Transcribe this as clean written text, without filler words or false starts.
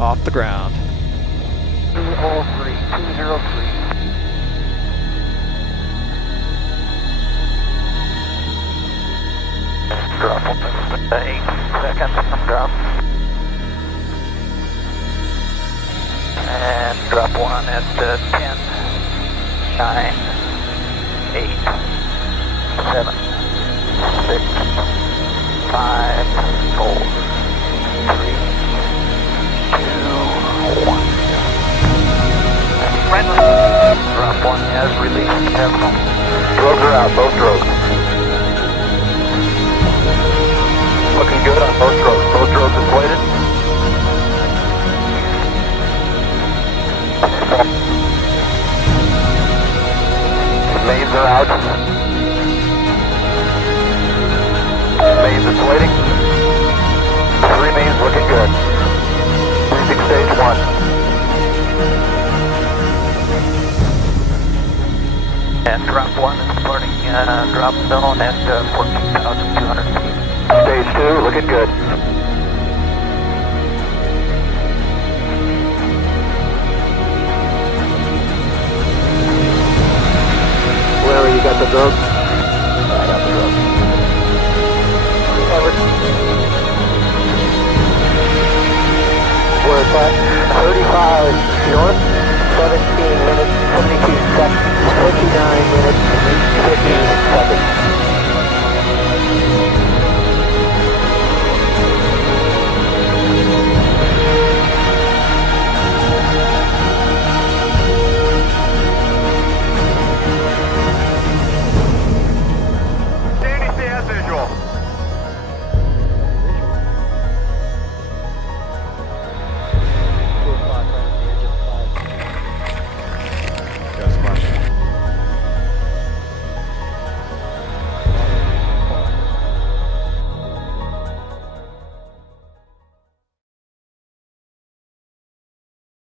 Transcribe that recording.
Off the ground. 203, 203. Drop 8 seconds, drop. And drop 1 at 10, 9, 8, 7, 6, 5, 4, 3, 2, 1. Drop 1 has released terminal. Drogues are out, both drogues. Looking good on both drogues. Both drogues inflated. Mains are out. Mains inflating. 3 mains looking good. Breathing stage 1. And drop 1 is starting drop zone at 14,200 feet. Stage 2 looking good. Larry, you got the drogue? I got the drogue. Over. We're at 35 north, 17 minutes, 72 seconds, 29 minutes, 50 seconds.